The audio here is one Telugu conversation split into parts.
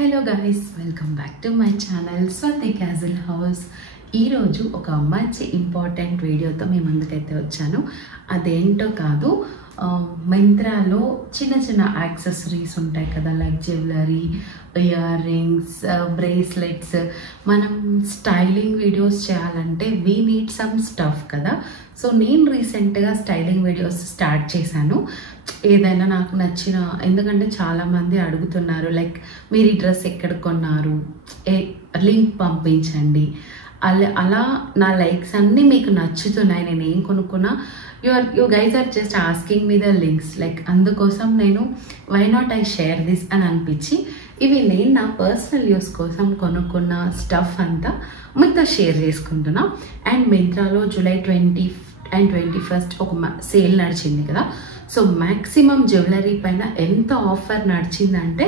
Hello guys, welcome back to my channel Swathi castle house. ఈరోజు ఒక మంచి ఇంపార్టెంట్ వీడియోతో మీ ముందుకైతే వచ్చాను. అదేంటో కాదు, మింత్రాలో చిన్న చిన్న యాక్సెసరీస్ ఉంటాయి కదా, like jewellery, ear rings, bracelets. మనం స్టైలింగ్ వీడియోస్ చేయాలంటే వీ నీడ్ సమ్ స్టఫ్ కదా. సో నేను రీసెంట్గా స్టైలింగ్ వీడియోస్ స్టార్ట్ చేశాను. ఏదైనా నాకు నచ్చిన, ఎందుకంటే చాలామంది అడుగుతున్నారు లైక్ మీరు ఈ డ్రెస్ ఎక్కడ కొన్నారు, లింక్ పంపించండి. అలా నా లైక్స్ అన్నీ మీకు నచ్చుతున్నాయి. నేను ఏం కొనుక్కున్నా you guys are just asking me the links. Like అందుకోసం నేను why not I share this అని అనిపించి ఇవి నేను నా పర్సనల్ యూస్ కోసం కొనుక్కున్న స్టఫ్ అంతా మీతో షేర్ చేసుకుంటున్నా. అండ్ మింత్రాలో జూలై 20 and 21 ఒక సేల్ నడిచింది కదా. సో మ్యాక్సిమం జ్యువెలరీ పైన ఎంత ఆఫర్ నడిచిందంటే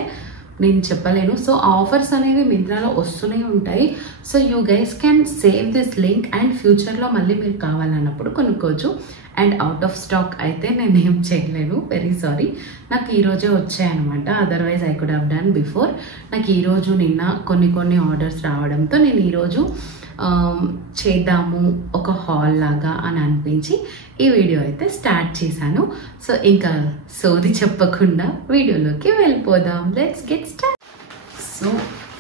నేను చెప్పలేను. సో ఆఫర్స్ అనేవి మింత్రాలో వస్తూనే ఉంటాయి. So you guys can save this link and ఫ్యూచర్లో మళ్ళీ మీరు కావాలన్నప్పుడు కొనుక్కోవచ్చు. అండ్ అవుట్ ఆఫ్ స్టాక్ అయితే నేను ఏం చేయలేను, వెరీ సారీ. నాకు ఈరోజే వచ్చాయన్నమాట. Otherwise I could have done before. నాకు ఈరోజు నిన్న కొన్ని ఆర్డర్స్ రావడంతో నేను ఈరోజు చేద్దాము ఒక హాల్ లాగా అని అనిపించి ఈ వీడియో అయితే స్టార్ట్ చేశాను. సో ఇంకా సోది చెప్పకుండా వీడియోలోకి వెళ్ళిపోదాం. Let's get start. సో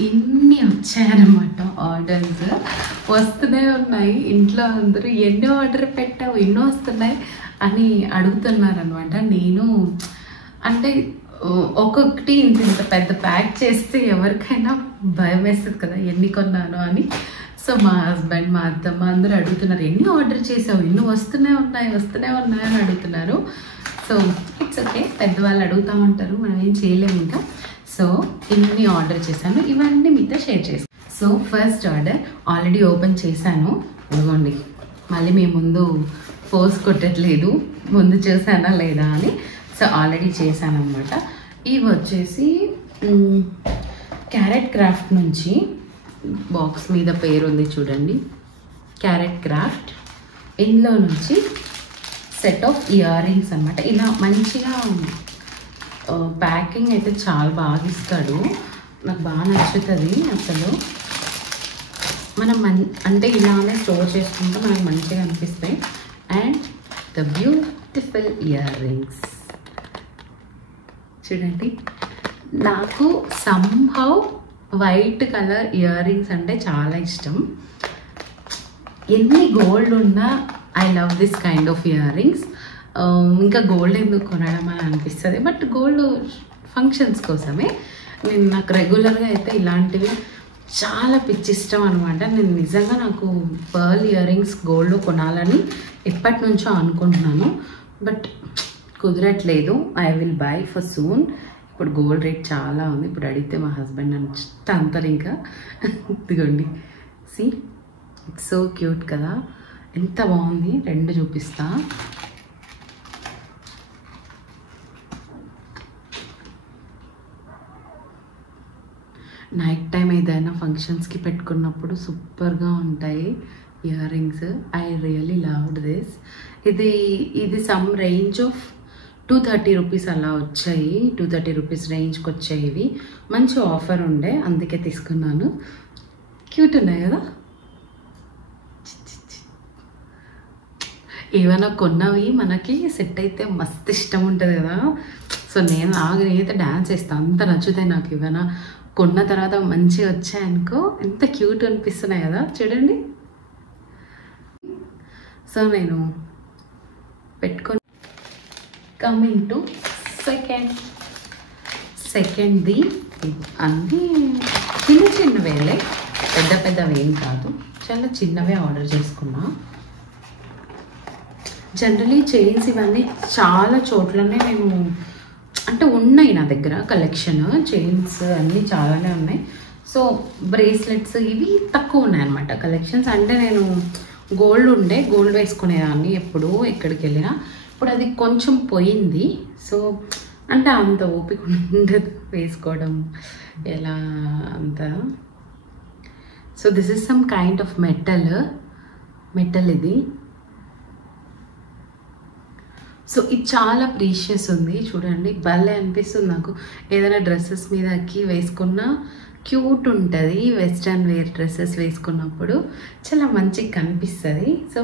ఇన్ని వచ్చాయన్నమాట ఆర్డర్స్, వస్తూనే ఉన్నాయి. ఇంట్లో అందరూ ఎన్నో ఆర్డర్ పెట్టావు, ఎన్నో వస్తున్నాయి అని అడుగుతున్నారనమాట. నేను అంటే ఒక్కొక్కటి ఇంత పెద్ద ప్యాక్ చేస్తే ఎవరికైనా భయం వేస్తుంది కదా ఎన్ని కొన్నాను అని. సో మా హస్బెండ్, మా అత్తమ్మ అందరూ అడుగుతున్నారు ఎన్ని ఆర్డర్ చేసావు, ఎన్ని వస్తూనే ఉన్నాయి అని అడుగుతున్నారు. సో ఇట్స్ ఓకే, పెద్దవాళ్ళు అడుగుతూ ఉంటారు, మనం ఏం చేయలేము ఇంకా. సో ఇన్ని ఆర్డర్ చేశాను, ఇవన్నీ మీతో షేర్ చేశాను. So first order already open చేశాను, ఇదిగోండి. మళ్ళీ మీ ముందు పోస్ట్ కొట్టట్లేదు, ముందు చూసానా లేదా అని. సో ఆల్రెడీ చేశాను అనమాట. ఇవి వచ్చేసి క్యారెట్ క్రాఫ్ట్ నుంచి, బాక్స్ మీద పేరు ఉంది చూడండి, క్యారెట్ క్రాఫ్ట్. ఇందులో నుంచి సెట్ ఆఫ్ ఇయర్ రింగ్స్ అనమాట. ఇలా మంచిగా ప్యాకింగ్ అయితే చాలా బాగా ఇస్తాడు, నాకు బాగా నచ్చుతుంది అసలు. మనం అంటే ఇలానే స్టోర్ చేసుకుంటే మనకు మంచిగా అనిపిస్తాయి. And the beautiful ear rings చూడండి. నాకు somehow white colour ear rings అంటే చాలా ఇష్టం. ఎన్ని గోల్డ్ ఉన్నా I love this kind of ear rings. ఇంకా గోల్డ్ ఎందుకు కొనడం అని అనిపిస్తుంది, బట్ గోల్డ్ ఫంక్షన్స్ కోసమే. నాకు రెగ్యులర్గా అయితే ఇలాంటివి చాలా పిచ్చి ఇష్టం అనమాట. నేను నిజంగా నాకు పర్ల్ ఇయర్ రింగ్స్ గోల్డ్ కొనాలని ఎప్పటి నుంచో అనుకుంటున్నాను, బట్ కుదరట్లేదు. I will buy for soon. ఇప్పుడు గోల్డ్ రేట్ చాలా ఉంది. ఇప్పుడు అడిగితే మా హస్బెండ్ నన్ను అంటారు ఇంకా. ఇదిగోండి, సి ఇట్స్ సో క్యూట్ కదా, ఎంత బాగుంది. రెండు చూపిస్తా. నైట్ టైం ఏదైనా ఫంక్షన్స్కి పెట్టుకున్నప్పుడు సూపర్గా ఉంటాయి ear rings. I really loved this. ఇది సమ్ రేంజ్ ఆఫ్ 230 రూపీస్ అలా వచ్చాయి. 230 రూపీస్ రేంజ్కి వచ్చాయి. ఇవి మంచి ఆఫర్ ఉండే, అందుకే తీసుకున్నాను. క్యూట్ ఉన్నాయి కదా. ఏమైనా కొన్నవి మనకి సెట్ అయితే మస్తు ఇష్టం ఉంటుంది కదా. సో నేనైతే డ్యాన్స్ చేస్తాను, అంత నచ్చుతాయి నాకు. ఏమైనా కొన్న తర్వాత మంచిగా వచ్చాయనుకో ఎంత క్యూట్ అనిపిస్తున్నాయి కదా, చూడండి. సో నేను పెట్టుకొని కమింగ్ టు సెకండ్ది అన్నీ చిన్నవేలే, పెద్దవి ఏం కాదు, చాలా చిన్నవే ఆర్డర్ చేసుకున్నా. జనరలీ చైన్స్ ఇవన్నీ చాలా చోట్లనే నేను అంటే ఉన్నాయి నా దగ్గర కలెక్షన్. చైన్స్ అన్నీ చాలానే ఉన్నాయి. సో బ్రేస్లెట్స్ ఇవి తక్కువ ఉన్నాయి అన్నమాట కలెక్షన్స్. అంటే నేను గోల్డ్ వేసుకునేదాన్ని ఎప్పుడు ఎక్కడికి వెళ్ళినా. ఇప్పుడు అది కొంచెం పోయింది. సో అంటే అంత ఓపిక ఉండదు వేసుకోవడం ఎలా అంత. So this is some kind of metal ఇది సో ఇది చాలా ప్రీషియస్ ఉంది చూడండి, భలే అనిపిస్తుంది నాకు. ఏదైనా డ్రెస్సెస్ మీదకి వేసుకున్నా క్యూట్ ఉంటుంది, వెస్ట్రన్ వేర్ డ్రెస్సెస్ వేసుకున్నప్పుడు చాలా మంచిగా కనిపిస్తుంది. సో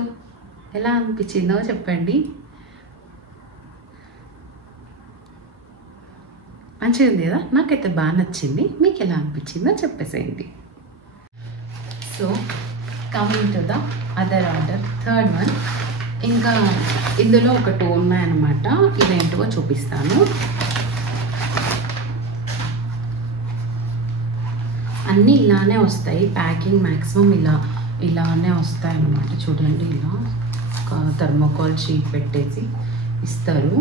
ఎలా అనిపించిందో చెప్పండి. మంచిగా ఉంది కదా, నాకైతే బాగా నచ్చింది. మీకు ఎలా అనిపించిందో చెప్పేసేయండి. So coming to the other order, third one. ఇంకా ఇందులో ఒక 2 ఉన్నాయన్నమాట. ఇవేంటివో చూపిస్తాను. అన్నీ ఇలానే వస్తాయి, ప్యాకింగ్ మ్యాక్సిమం ఇలానే వస్తాయి అన్నమాట. చూడండి, ఇలా ఒక థర్మోకాల్ షీట్ పెట్టేసి ఇస్తారు.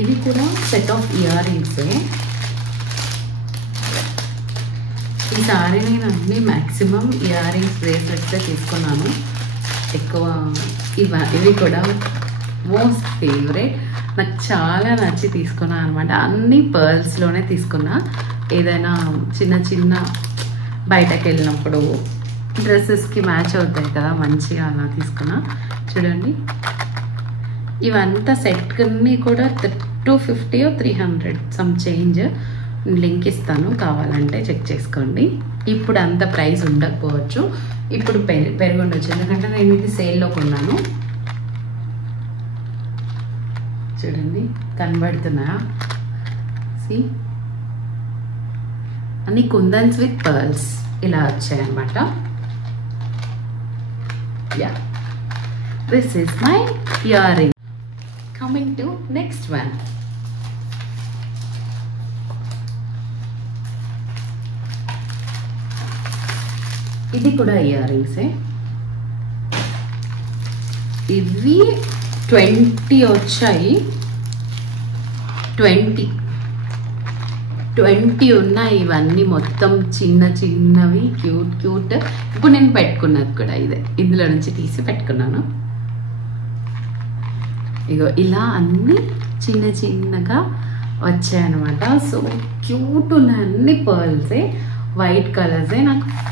ఇవి కూడా సెట్ ఆఫ్ ఇయర్ రింగ్సే. ఈసారి నేను అన్ని మ్యాక్సిమం ఇయర్ రింగ్స్ బ్రేస్లెట్సే తీసుకున్నాను ఎక్కువ. ఇవి కూడా మోస్ట్ ఫేవరెట్, నాకు చాలా నచ్చి తీసుకున్నాను అనమాట. అన్ని పర్ల్స్లోనే తీసుకున్నా. ఏదైనా చిన్న చిన్న బయటకు వెళ్ళినప్పుడు డ్రెస్సెస్కి మ్యాచ్ అవుతాయి కదా, మంచిగా అలా తీసుకున్నా. చూడండి, ఇవంతా సెట్ని కూడా 250 or 300 సమ్ చేంజ్. లింక్ ఇస్తాను, కావాలంటే చెక్ చేసుకోండి. ఇప్పుడు అంత ప్రైస్ ఉండకపోవచ్చు, ఇప్పుడు పెరిగి ఉండొచ్చు, ఎందుకంటే నేను ఇది సేల్లో కొన్నాను. చూడండి, కనబడుతున్నాయా? సి, అన్ని కుందన్స్ విత్ పర్ల్స్ ఇలా వచ్చాయన్నమాట. Yeah, this is my ear ring. Coming to next one. ఇది కూడా ఇయర్ రింగ్సే. ఇవి 20 వచ్చాయి, 20 ఉన్నాయి. ఇవన్నీ మొత్తం చిన్న చిన్నవి, క్యూట్. ఇప్పుడు నేను పెట్టుకున్నది కూడా ఇదే, ఇందులో నుంచి తీసి పెట్టుకున్నాను. ఇగో ఇలా అన్నీ చిన్న చిన్నగా వచ్చాయన్నమాట. సో క్యూట్ ఉన్నాయి, అన్ని పర్ల్సే, వైట్ కలర్సే.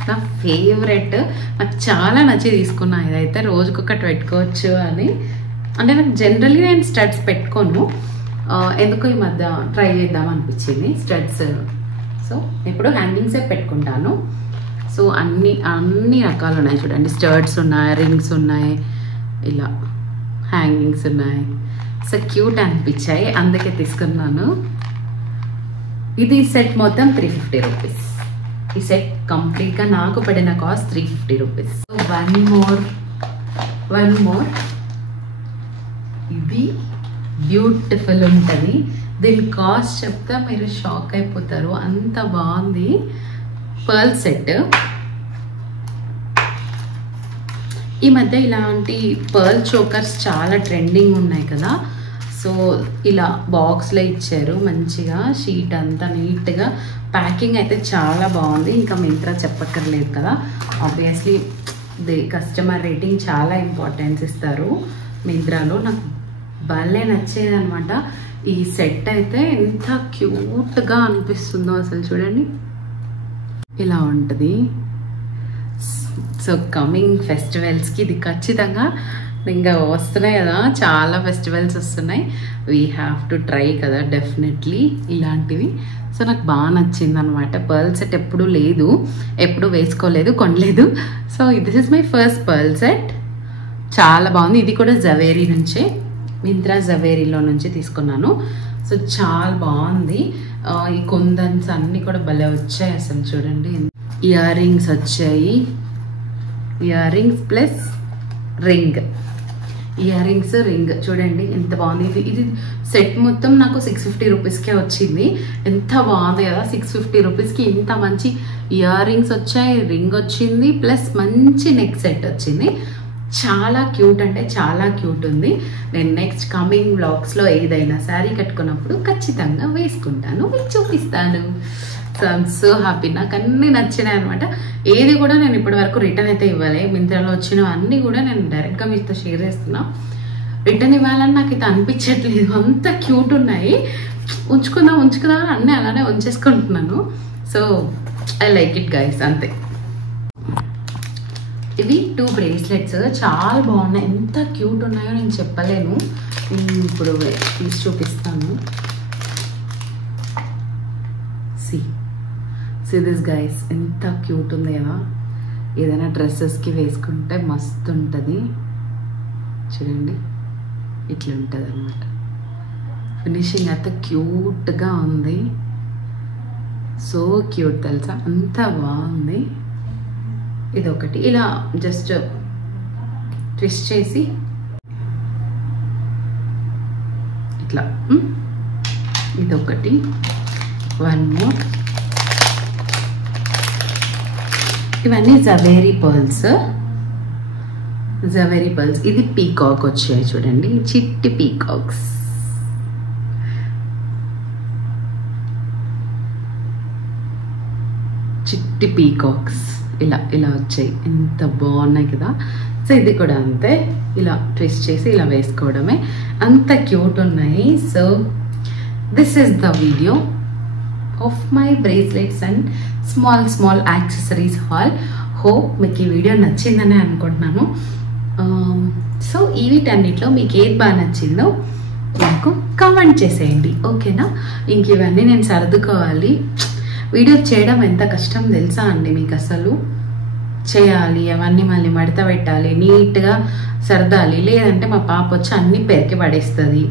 నా ఫేవరెట్, నాకు చాలా నచ్చి తీసుకున్నా. ఇదైతే రోజుకొకటి పెట్టుకోవచ్చు అని. అంటే నాకు జనరల్లీ నేను స్టడ్స్ పెట్టుకోను, ఎందుకో ఈ మధ్య ట్రై చేద్దాం అనిపించింది స్టడ్స్. సో ఇప్పుడు హ్యాంగింగ్సే పెట్టుకుంటాను. సో అన్ని రకాలు ఉన్నాయి చూడండి. స్టడ్స్ ఉన్నాయి, రింగ్స్ ఉన్నాయి, ఇలా హ్యాంగింగ్స్ ఉన్నాయి. సో క్యూట్ అనిపించాయి, అందుకే తీసుకున్నాను. ఇది సెట్ మొత్తం 350 రూపీస్. ఈ సెట్ కంప్లీట్గా నాకు పడిన కాస్ట్ 350 రూపీస్. One more. ఇది బ్యూటిఫుల్ ఉంటుంది. దీని కాస్ట్ చెప్తే మీరు షాక్ అయిపోతారు, అంత బాగుంది. Pearl set. ఈ మధ్య ఇలాంటి పర్ల్ చోకర్స్ చాలా ట్రెండింగ్ ఉన్నాయి కదా. సో ఇలా బాక్స్లో ఇచ్చారు మంచిగా, షీట్ అంతా నీట్గా. ప్యాకింగ్ అయితే చాలా బాగుంది, ఇంకా మింత్రా చెప్పక్కర్లేదు కదా. ఆబ్వియస్లీ కస్టమర్ రేటింగ్ చాలా ఇంపార్టెన్స్ ఇస్తారు మింత్రాలో. నాకు భలే నచ్చేది అనమాట. ఈ సెట్ అయితే ఎంత క్యూట్గా అనిపిస్తుందో అసలు. చూడండి, ఇలా ఉంటుంది. సో కమింగ్ ఫెస్టివల్స్కి ఇది ఖచ్చితంగా, ఇంకా వస్తున్నాయి కదా, చాలా ఫెస్టివల్స్ వస్తున్నాయి. వీ హ్యావ్ టు ట్రై కదా డెఫినెట్లీ ఇలాంటివి. సో నాకు బాగా నచ్చింది అనమాట. పర్ల్ సెట్ ఎప్పుడు లేదు, ఎప్పుడు వేసుకోలేదు, కొనలేదు. So this is my first pearl set. చాలా బాగుంది. ఇది కూడా జవేరీ నుంచే, మింత్రా జవేరీలో నుంచి తీసుకున్నాను. సో చాలా బాగుంది. ఈ కుందన్స్ అన్నీ కూడా భలే వచ్చాయి అసలు. చూడండి, ఇయర్ రింగ్స్ వచ్చాయి, ear rings plus ring. Ear rings, ring చూడండి ఎంత బాగుంది. ఇది సెట్ మొత్తం నాకు 650 రూపీస్కే వచ్చింది. ఎంత బాగుంది కదా, 650 రూపీస్కి ఇంత మంచి ఇయర్ రింగ్స్ వచ్చాయి, రింగ్ వచ్చింది, ప్లస్ మంచి నెక్ సెట్ వచ్చింది. చాలా క్యూట్ అంటే చాలా క్యూట్ ఉంది. నేను నెక్స్ట్ కమింగ్ వ్లాగ్స్లో ఏదైనా శారీ కట్టుకున్నప్పుడు ఖచ్చితంగా వేసుకుంటాను, మీకు చూపిస్తాను. So I'm so happy. నాకు అన్నీ నచ్చినాయి అనమాట. ఏది కూడా నేను ఇప్పటి వరకు రిటర్న్ అయితే ఇవ్వాలి. మింత్రాలో వచ్చినవి అన్నీ కూడా నేను డైరెక్ట్గా మీతో షేర్ చేస్తున్నా. రిటర్న్ ఇవ్వాలని నాకు అయితే అనిపించట్లేదు, అంత క్యూట్ ఉన్నాయి. ఉంచుకుందాం అన్నీ అలానే ఉంచేసుకుంటున్నాను. So I like it guys, అంతే. ఇవి 2 బ్రేస్లెట్స్ చాలా బాగున్నాయి. ఎంత క్యూట్ ఉన్నాయో నేను చెప్పలేను. నేను ఇప్పుడు తీసి చూపిస్తాను. see this guys, ఎంత క్యూట్ ఉంది కదా. ఏదైనా డ్రెస్సెస్కి వేసుకుంటే మస్తు ఉంటుంది. చూడండి ఇట్లా ఉంటుంది అన్నమాట. ఫినిషింగ్ అయితే క్యూట్గా ఉంది. సో క్యూట్ తెలుసా, అంత బాగుంది. ఇది ఒకటి ఇలా జస్ట్ ట్విస్ట్ చేసి ఇట్లా, ఇదొకటి. 1 more. ఇవన్నీ జవేరీ పర్ల్స్. ఇది పీకాక్ వచ్చాయి చూడండి, చిట్టి పీకాక్స్. ఇలా ఇలా వచ్చాయి, ఎంత బాగున్నాయి కదా. సో ఇది కూడా అంతే, ఇలా ట్విస్ట్ చేసి ఇలా వేసుకోవడమే, అంత క్యూట్ ఉన్నాయి. So this is the video of my bracelets and small accessories hall. Hope మీకు ఈ వీడియో నచ్చిందని అనుకుంటున్నాను. సో ఈ వీటన్నిటిలో మీకు ఏది బాగా నచ్చిందో నాకు కామెంట్ చేసేయండి, ఓకేనా. ఇంక ఇవన్నీ నేను సర్దుకోవాలి. వీడియో చేయడం ఎంత కష్టం తెలుసా అండి మీకు. అసలు చేయాలి, అవన్నీ మళ్ళీ మడత పెట్టాలి, నీట్గా సర్దాలి, లేదంటే మా పాప వచ్చి అన్నీ పెరికి పడేస్తుంది.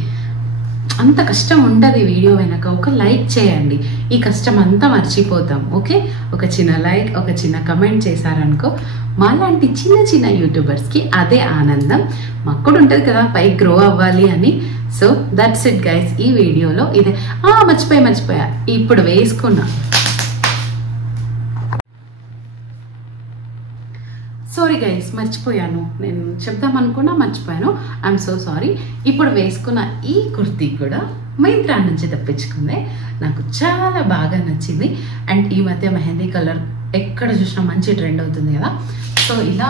అంత కష్టం ఉండదు వీడియో వెనక. ఒక లైక్ చేయండి, ఈ కష్టం అంతా మర్చిపోతాం. ఓకే, ఒక చిన్న లైక్, ఒక చిన్న కమెంట్ చేశారనుకో, మాలాంటి చిన్న యూట్యూబర్స్కి అదే ఆనందం. మాకు కూడా ఉంటుంది కదా పైకి గ్రో అవ్వాలి అని. సో దట్స్ ఇట్ గైస్, ఈ వీడియోలో ఇదే. మర్చిపోయా, ఇప్పుడు వేసుకున్నా. సారీ గైస్, మర్చిపోయాను. నేను చెప్దాం అనుకున్నా, మర్చిపోయాను. I'm so sorry. ఇప్పుడు వేసుకున్న ఈ కుర్తీ కూడా మైంత్రా నుంచి తెప్పించుకుందే. నాకు చాలా బాగా నచ్చింది. అండ్ ఈ మధ్య మెహందీ కలర్ ఎక్కడ చూసినా మంచి ట్రెండ్ అవుతుంది కదా. సో ఇలా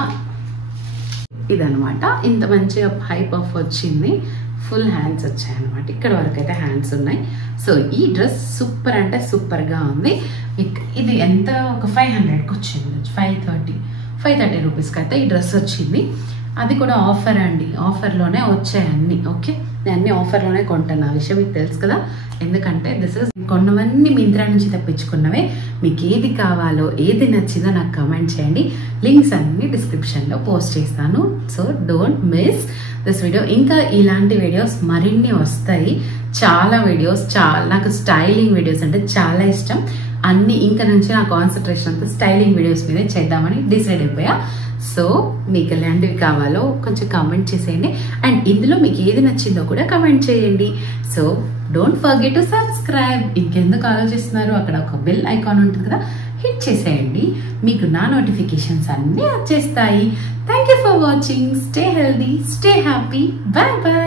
ఇదనమాట, ఇంత మంచిగా హై పఫ్ వచ్చింది. ఫుల్ హ్యాండ్స్ వచ్చాయన్నమాట, ఇక్కడ వరకు అయితే హ్యాండ్స్ ఉన్నాయి. సో ఈ డ్రెస్ సూపర్ అంటే సూపర్గా ఉంది. ఇది ఎంత, ఒక 500కి వచ్చింది, 530 రూపీస్కి అయితే ఈ డ్రెస్ వచ్చింది. అది కూడా ఆఫర్ అండి, ఆఫర్లోనే వచ్చాయి అన్నీ. ఓకే, నేను అన్ని ఆఫర్లోనే కొంటాను, ఆ విషయం మీకు తెలుసు కదా. ఎందుకంటే దిస్ ఇస్ కొన్నవన్నీ మింత్రా నుంచి తెప్పించుకున్నవే. మీకు ఏది కావాలో, ఏది నచ్చిందో నాకు కమెంట్ చేయండి. లింక్స్ అన్ని డిస్క్రిప్షన్లో పోస్ట్ చేస్తాను. So don't miss this video. ఇంకా ఇలాంటి వీడియోస్ మరిన్ని వస్తాయి, చాలా వీడియోస్. నాకు స్టైలింగ్ వీడియోస్ అంటే చాలా ఇష్టం. అన్ని ఇంకా నుంచి నా కాన్సన్ట్రేషన్ అంతా స్టైలింగ్ వీడియోస్ మీదే చేద్దామని డిసైడ్ అయిపోయా. సో మీకు ఎలాంటివి కావాలో కొంచెం కామెంట్ చేసేయండి. అండ్ ఇందులో మీకు ఏది నచ్చిందో కూడా కామెంట్ చేయండి. So don't forget to subscribe. ఇంకెందుకు ఆలోచిస్తున్నారు, అక్కడ ఒక బెల్ ఐకాన్ ఉంటుంది కదా, హిట్ చేసేయండి. మీకు నా నోటిఫికేషన్స్ అన్నీ వచ్చేస్తాయి. Thank you for watching. Stay healthy, stay happy. Bye bye.